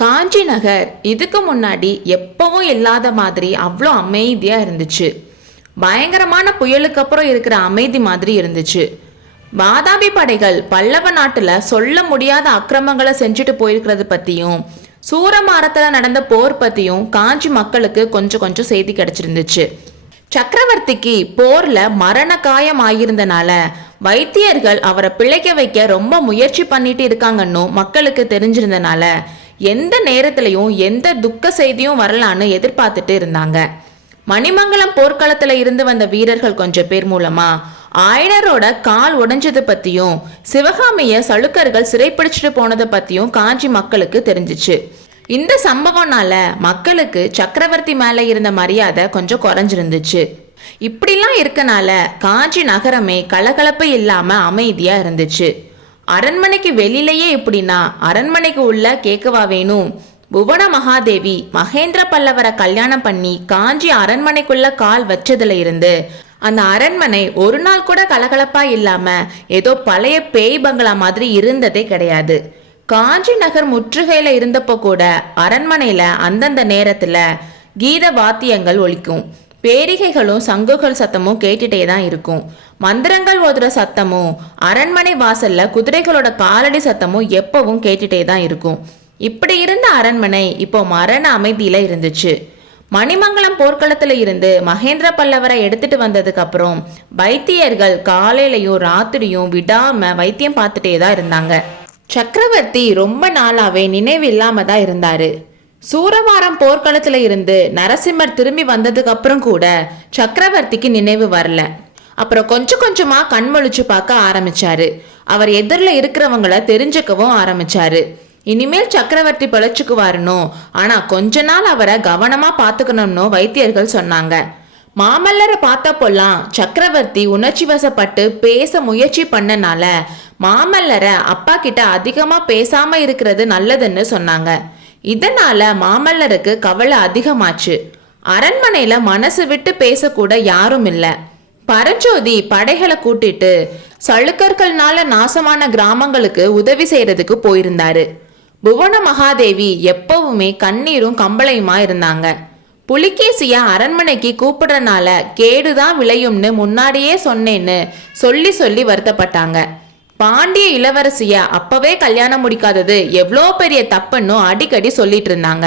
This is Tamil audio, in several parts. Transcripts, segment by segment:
காஞ்சி நகர் இதுக்கு முன்னாடி எப்பவும் இல்லாத மாதிரி அவ்வளோ அமைதியாக இருந்துச்சு. பயங்கரமான புயலுக்கு அப்புறம் இருக்கிற அமைதி மாதிரி இருந்துச்சு. வாதாபி படைகள் பல்லவ நாட்டில் சொல்ல முடியாத அக்கிரமங்களை செஞ்சுட்டு போயிருக்கிறது பற்றியும் சூரமாரத்தில் நடந்த போர் பற்றியும் காஞ்சி மக்களுக்கு கொஞ்சம் கொஞ்சம் செய்தி கிடைச்சிருந்துச்சு. சக்கரவர்த்திக்கு போரில் மரண காயம் ஆகியிருந்தனால வைத்தியர்கள் அவரை பிழைக்க வைக்க ரொம்ப முயற்சி பண்ணிட்டு இருக்காங்கன்னு மக்களுக்கு தெரிஞ்சிருந்தனால எந்த நேரத்திலையும் எந்த துக்க செய்தியும் வரலான்னு எதிர்பார்த்துட்டு இருந்தாங்க. மணிமங்கலம் போர்க்களத்துல இருந்து வந்த வீரர்கள் கொஞ்சம் பேர் மூலமா ஆயனரோட கால் உடைஞ்சது பத்தியும் சிவகாமிய சளுக்கர்கள் சிறைப்பிடிச்சிட்டு போனதை பத்தியும் காஞ்சி மக்களுக்கு தெரிஞ்சிச்சு. இந்த சம்பவம்னால மக்களுக்கு சக்கரவர்த்தி மேல இருந்த மரியாதை கொஞ்சம் குறைஞ்சிருந்துச்சு. இப்படிலாம் இருக்கனால காஞ்சி நகரமே கலகலப்பு இல்லாம அமைதியா இருந்துச்சு. அரண்மனைக்கு வெளியிலேயே இப்படின்னா அரண்மனைக்கு உள்ள கேட்கவா வேணும்? புவன மகாதேவி மகேந்திர பல்லவரை கல்யாணம் பண்ணி காஞ்சி அரண்மனைக்குள்ள கால் வச்சதுல இருந்து அந்த அரண்மனை ஒரு நாள் கூட கலகலப்பா இல்லாம ஏதோ பழைய பேய் பங்களா மாதிரி இருந்ததே கிடையாது. காஞ்சி நகர் முற்றுகையில இருந்தப்போ கூட அரண்மனையில அந்தந்த நேரத்துல கீத வாத்தியங்கள் ஒலிக்கும். பேரிகைகளும் சங்குகள் சத்தமும் கேட்டுட்டே தான் இருக்கும். மந்திரங்கள் ஓதுற சத்தமும் அரண்மனை வாசல்ல குதிரைகளோட காலடி சத்தமும் எப்பவும் கேட்டுட்டே தான் இருக்கும். இப்படி இருந்த அரண்மனை இப்போ மரண அமைதியில இருந்துச்சு. மணிமங்கலம் போர்க்களத்துல இருந்து மகேந்திர பல்லவரை எடுத்துட்டு வந்ததுக்கு அப்புறம் வைத்தியர்கள் காலையிலையும் ராத்திரியும் விடாம வைத்தியம் பார்த்துட்டே தான் இருந்தாங்க. சக்கரவர்த்தி ரொம்ப நாளாவே நினைவு இல்லாம தான் இருந்தாரு. சூரவாரம் போர்க்களத்துல இருந்து நரசிம்மர் திரும்பி வந்ததுக்கு அப்புறம் கூட சக்கரவர்த்திக்கு நினைவு வரல. அப்புறம் கொஞ்சம் கொஞ்சமா கண்மொழிச்சு பார்க்க ஆரம்பிச்சாரு. அவர் எதிரில் இருக்கிறவங்கள தெரிஞ்சுக்கவும் ஆரம்பிச்சாரு. இனிமேல் சக்கரவர்த்தி பிழைச்சுக்குவாருனோ, ஆனா கொஞ்ச நாள் அவரை கவனமா பாத்துக்கணும்னு வைத்தியர்கள் சொன்னாங்க. மாமல்லரை பார்த்தப்போல்லாம் சக்கரவர்த்தி உணர்ச்சி வசப்பட்டு பேச முயற்சி பண்ணனால மாமல்லரை அப்பா கிட்ட அதிகமா பேசாம இருக்கிறது நல்லதுன்னு சொன்னாங்க. இதனால மாமல்லருக்கு கவலை அதிகமாச்சு. அரண்மனையில மனசு விட்டு பேசக்கூட யாரும் இல்ல. பரஞ்சோதி படைகளை கூட்டிட்டு சளுக்கர்கள்னால நாசமான கிராமங்களுக்கு உதவி செய்யறதுக்கு போயிருந்தாரு. புவன மகாதேவி எப்பவுமே கண்ணீரும் கம்பளையுமா இருந்தாங்க. புலிகேசிய அரண்மனைக்கு கூப்பிடுறனால கேடுதான் விளையும்னு முன்னாடியே சொன்னேன்னு சொல்லி சொல்லி வருத்தப்பட்டாங்க. பாண்டிய இளவரசிய அப்பவே கல்யாணம் முடிக்காதது எவ்வளோ பெரிய தப்புன்னு அடிக்கடி சொல்லிட்டு இருந்தாங்க.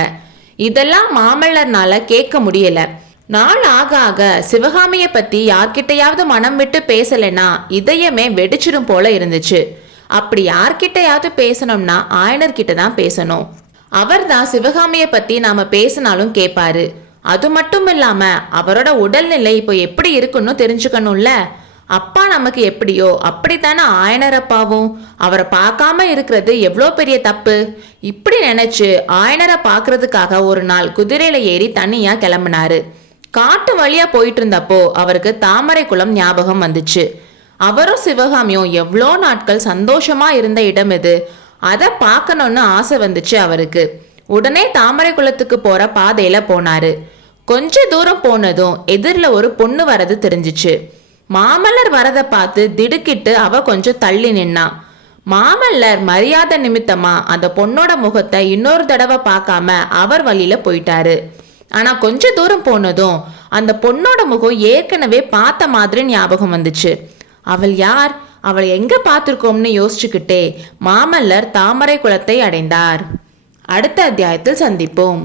இதெல்லாம் மாமல்லர்னால கேட்க முடியல. நாள் ஆக ஆக சிவகாமிய பத்தி யார்கிட்டையாவது மனம் விட்டு பேசலைன்னா இதயமே வெடிச்சிடும் போல இருந்துச்சு. அப்படி யார்கிட்டையாவது பேசணும்னா ஆயனர்கிட்ட தான் பேசணும். அவர் தான் சிவகாமிய பத்தி நாம பேசினாலும் கேட்பாரு. அது மட்டும் இல்லாம அவரோட உடல்நிலை இப்போ எப்படி இருக்குன்னு தெரிஞ்சுக்கணும்ல. அப்பா நமக்கு எப்படியோ அப்படித்தானே ஆயனரப்பாவும். அவரை பார்க்காம இருக்கிறது எவ்வளோ பெரிய தப்பு. இப்படி நினைச்சு ஆயனரை பார்க்கறதுக்காக ஒரு நாள் குதிரையில ஏறி தனியா கிளம்பினாரு. காட்டு வழியா போயிட்டு இருந்தப்போ அவருக்கு தாமரை குளம் ஞாபகம் வந்துச்சு. அவரும் சிவகாமியும் எவ்வளோ நாட்கள் சந்தோஷமா இருந்த இடம் இது. அதை பார்க்கணும்னு ஆசை வந்துச்சு அவருக்கு. உடனே தாமரை குளத்துக்கு போற பாதையில போனாரு. கொஞ்ச தூரம் போனதும் எதிரில் ஒரு பொண்ணு வரது தெரிஞ்சிச்சு. மாமல்லர் வரதை பார்த்து திடுக்கிட்டு அவ கொஞ்சம் தள்ளி நின்னா. மாமல்லர் மரியாதை நிமித்தமா அந்த பொண்ணோட முகத்தை இன்னொரு தடவை பார்க்காம அவர் வழியில போயிட்டாரு. ஆனா கொஞ்ச தூரம் போனதும் அந்த பொண்ணோட முகம் ஏற்கனவே பார்த்த மாதிரி ஞாபகம் வந்துச்சு. அவள் யார்? அவளை எங்க பார்த்திருக்கோம்னு யோசிச்சுக்கிட்டே மாமல்லர் தாமரை குளத்தை அடைந்தார். அடுத்த அத்தியாயத்தில் சந்திப்போம்.